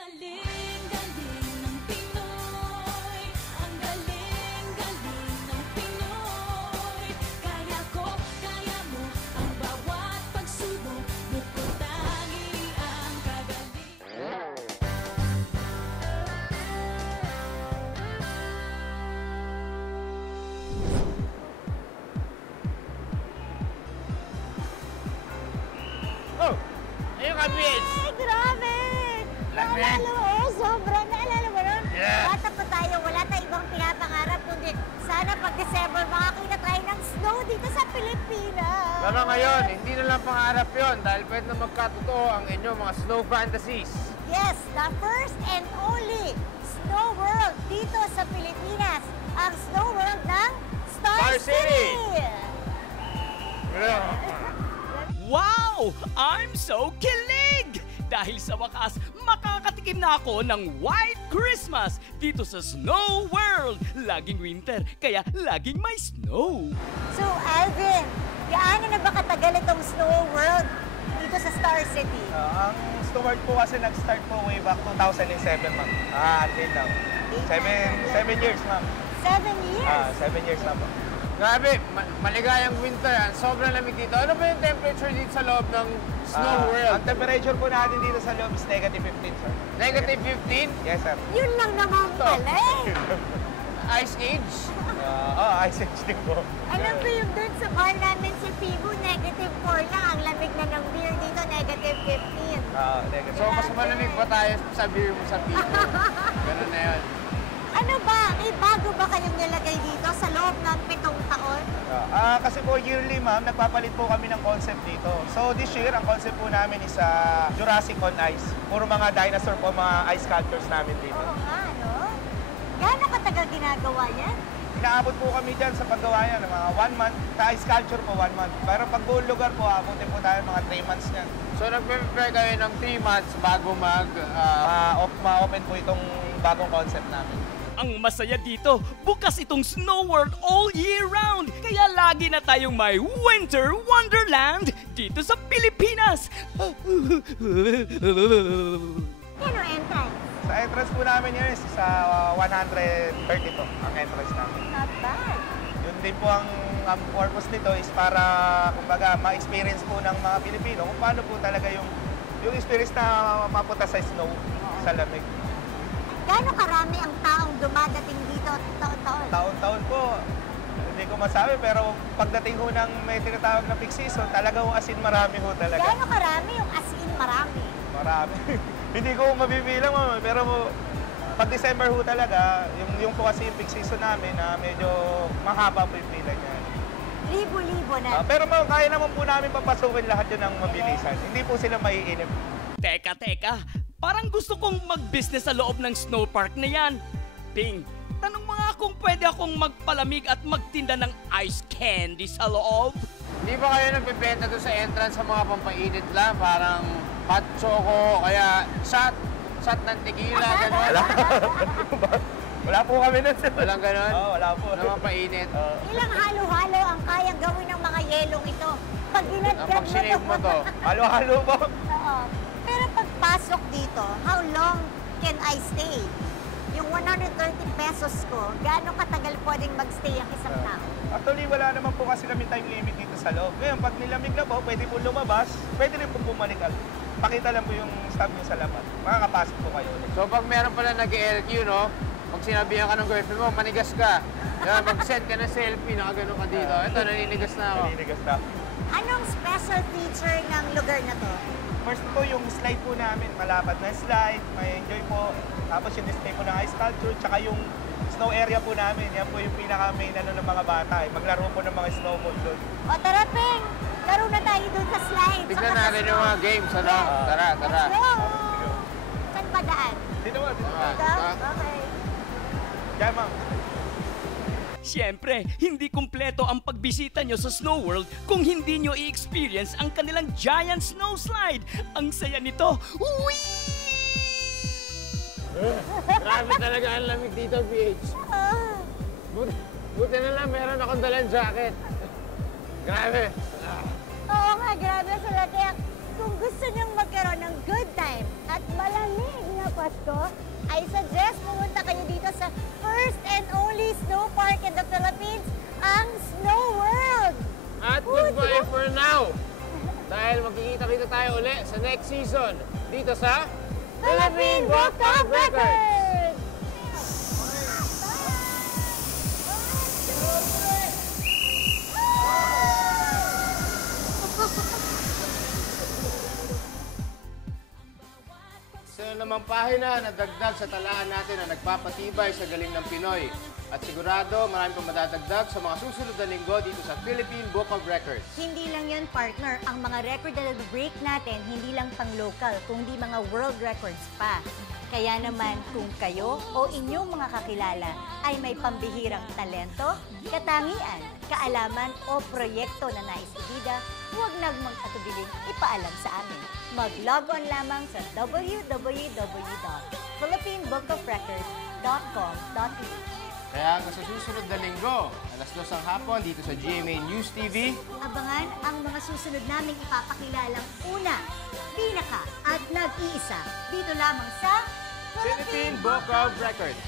Galing-galing ng Pinoy. Ang galing-galing ng Pinoy. Kaya ko, kaya mo, ang bawat pagsubok. Bukod tangi ang kagaling. Oh! Ayun ka, bitch! Ay, grabe! Lamig. Naalala mo, sobra. Naalala mo nun? Yeah. Bata pa tayo, wala tayong ibang pinapangarap kundi sana pag December makakita tayo ng snow dito sa Pilipinas. Pero ngayon, hindi na lang pangarap yun dahil pwede na magkatotoo ang inyong mga snow fantasies. Yes, the first and only snow world dito sa Pilipinas. Ang snow world ng Star Star City. Wow! I'm so kilig! Dahil sa wakas, makakatikim na ako ng White Christmas dito sa Snow World. Laging winter, kaya laging may snow. So, Alvin, gaano na ba katagal itong snow world dito sa Star City? Ang Snow World po kasi nag-start po way back 2007, ma'am. Until now. 7 years, ma'am. 7 years? 7 years na po. Grabe, maligayang winter. Sobrang lamig dito. Ano ba yung temperature dito sa loob ng Snow World? Ang temperature po natin dito sa loob is negative 15, sir. Negative 15? Yes, sir. Yun lang naman pala eh. Ice Age? Ice age din po. Alam ko yung dun sa bar namin sa Cebu, negative 4 lang. Ang lamig na ng beer dito, negative 15. Negative. So, mas malamig pa tayo sa beer mo sa Pico. Ganun na yun. Ano ba? May bago ba kayong nilagay dito sa loob ng 7 taon? Kasi po yearly, ma'am, nagpapalit po kami ng concept dito. So this year, ang concept po namin is Jurassic on Ice. Puro mga dinosaur po, mga ice sculptures namin dito. Oo nga, no? Gaano katagal ginagawa yan? Inaabot po kami dyan sa paggawa yan, mga 1 month. Sa ice sculpture po, 1 month. Pero pag buong lugar po, abutin po tayo mga 3 months niyan. So, nag-prepare kayo ng 3 months bago Ma-open po itong bagong concept namin. Ang masaya dito, bukas itong Snow World all year round. Kaya lagi na tayong may Winter Wonderland dito sa Pilipinas. Ano entrance? Sa entrance po namin yun is sa 130 po, ang entrance namin. Not bad. Yun din po ang purpose nito is para, kumbaga, ma-experience po ng mga Pilipino kung paano po talaga yung experience na mapunta sa snow, sa lamig. Gaano karami ang taong dumadating dito taon-taon? Taon-taon po, hindi ko masabi, pero pagdating ho ng may tinatawag na peak season, talaga ho as in marami ho talaga. Gaano karami yung as in marami? Marami. Hindi ko mabibilang, ma'am, pero pag December ho talaga, yung po kasi yung peak season namin na medyo mahaba po yung pila niya. Libo-libo na. Pero ma'am, kaya naman po namin papasukin lahat yun ng mabilisan. Hindi po sila maiinip. Teka. Parang gusto kong mag-business sa loob ng snow park na yan. Ping, tanong mo nga kung pwede akong magpalamig at magtinda ng ice candy sa loob. Hindi ba kayo nagbibenta doon sa entrance sa mga pampainit lang? Parang hot choco, kaya shot ng tequila, gano'n? Wala po kami nun. Walang gano'n? Wala po. Na mapainit? Ilang halo-halo ang kayang gawin ng mga yelong ito? Pag ginadgad Pag sinave mo to. Halo-halo po. Oo. Pero pagpasok dito, how long can I stay? Yung 130 pesos ko, gaano katagal pwedeng magstay ang isang tao? Actually, wala naman po kasi kami time limit dito sa loob. Ngayon, pag nilamig na po, pwede po lumabas, pwede rin po bumalik. Pakita lang po yung staff nyo sa labas. Makakapasok po kayo ulit. So pag meron pala nag-LQ, no? Pag sinabihan ka ng girlfriend mo, manigas ka. Yan, mag-send ka ng selfie, nakagano ka dito. Ito, naninigas na ako. Naninigas na. Anong special feature ng lugar na to? First po, yung slide po namin, malapad na slide, may enjoy po. Tapos yung display po ng ice sculpture, tsaka yung snow area po namin, yan po yung pinaka-main ng mga bata. Maglaro po ng mga snowball doon. O tara, Peng! Laro na tayo doon sa slide. Tignan natin yung mga games, ano? Tara. Let's go! Saan ba daan? Dito mo, dito. Ito? Okay. Yan, ma'am. Siyempre, hindi kumpleto ang pagbisita nyo sa Snow World kung hindi nyo i-experience ang kanilang giant snow slide. Ang saya nito! Whee! Grabe talaga ang lamig dito, PH. Buti na lang meron akong dalang jacket. Grabe. Oo nga, grabe sila. Kaya kung gusto niyong magkaroon ng good time at malamig na ko, I suggest pumunta kayo dito sa first and only snow park in the Philippines, ang Snow World! At goodbye for now! Dahil magkikita-kita tayo uli sa next season dito sa Philippine Book of Records! Isa namang pahina na dagdag sa talaan natin na nagpapatibay sa galing ng Pinoy. At sigurado marami pang madadagdag sa mga susunod na linggo dito sa Philippine Book of Records. Hindi lang yun, partner. Ang mga record na nag-break natin, hindi lang pang-local, kundi mga world records pa. Kaya naman, kung kayo o inyong mga kakilala ay may pambihirang talento, katangian, kaalaman o proyekto na nais ibida, huwag nagmang-atubiling ipaalam sa amin. Mag-log on lamang sa www.philippinebookofrecords.com.ph. Kaya hanggang sa susunod na linggo, alas 2 ang hapon dito sa GMA News TV. Abangan ang mga susunod naming ipapakilalang una, pinaka at nag-iisa dito lamang sa Philippine Book of Records.